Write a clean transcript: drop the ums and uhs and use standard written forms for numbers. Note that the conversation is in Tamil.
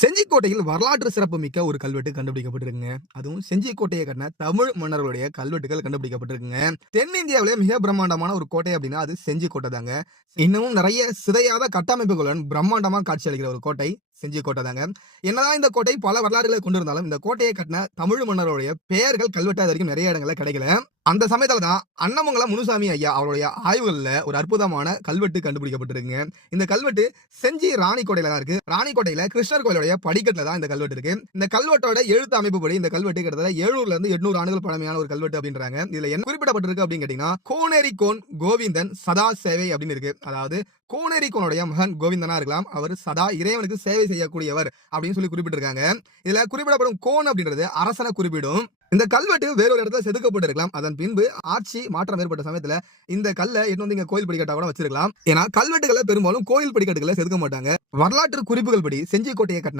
செஞ்சிக்கோட்டையில் வரலாற்று சிறப்புமிக்க ஒரு கல்வெட்டு கண்டுபிடிக்கப்பட்டிருக்குங்க. அதுவும் செஞ்சிக்கோட்டையை கட்டின தமிழ் மன்னர்களுடைய கல்வெட்டுகள் கண்டுபிடிக்கப்பட்டிருக்குங்க. தென்னிந்தியாவிலே மிக பிரம்மாண்டமான ஒரு கோட்டை அப்படின்னா அது செஞ்சிக்கோட்டை தாங்க. இன்னமும் நிறைய சிதையாத கட்டமைப்புகளுடன் பிரம்மாண்டமா காட்சியளிக்கிற ஒரு கோட்டை செஞ்சிக்கோட்டை தாங்க. என்னதான் இந்த கோட்டை பல வரலாறுகளை கொண்டிருந்தாலும் இந்த கோட்டையை கட்டின தமிழ் மன்னர்களுடைய பெயர்கள் கல்வெட்டு அது வரைக்கும் நிறைய இடங்கள்ல கிடைக்கல. அந்த சமயத்துல தான் அன்னமங்கலம் முனுசாமி ஐயா அவருடைய ஆய்வுகள்ல ஒரு அற்புதமான கல்வெட்டு கண்டுபிடிக்கப்பட்டிருக்குங்க. இந்த கல்வெட்டு செஞ்சி ராணிக்கோட்டையில தான் இருக்கு. ராணிக்கோட்டையில கிருஷ்ணர் கோயிலுடைய படிக்கட்டுல தான் இந்த கல்வெட்டு இருக்கு. இந்த கல்வெட்டோட எழுத்து அமைப்புப்படி இந்த கல்வெட்டு கிட்டத்தட்ட 700 இருந்து 800 ஆண்டுகள் பழமையான ஒரு கல்வெட்டு அப்படின்றாங்க. இதுல என்ன குறிப்பிடப்பட்டிருக்கு அப்படின்னு கேட்டீங்கன்னா, கோனேரி கோன் கோவிந்தன் சதா சேவை அப்படின்னு இருக்கு. அதாவது கோனேரி கோனுடைய மகன் கோவிந்தனா இருக்கலாம். அவர் சதா இறைவனுக்கு சேவை செய்யக்கூடியவர் அப்படின்னு சொல்லி குறிப்பிட்டிருக்காங்க. இதுல குறிப்பிடப்படும் கோன் அப்படின்றது அரசனை குறிப்பிடும். இந்த கல்வெட்டு வேறொரு இடத்துல செதுக்கப்பட்டிருக்கலாம். அதன் பின்பு ஆட்சி மாற்றம் ஏற்பட்ட சமயத்துல இந்த கல்லை எடுத்து வந்து இங்க கோயில் படிக்கட்டா கூட வச்சிருக்கலாம். ஏன்னா கல்வெட்டுகளை பெரும்பாலும் கோயில் படிக்கட்டுகளை செதுக்க மாட்டாங்க. வரலாற்று குறிப்புகள் படி செஞ்சிக்கோட்டையை கட்டின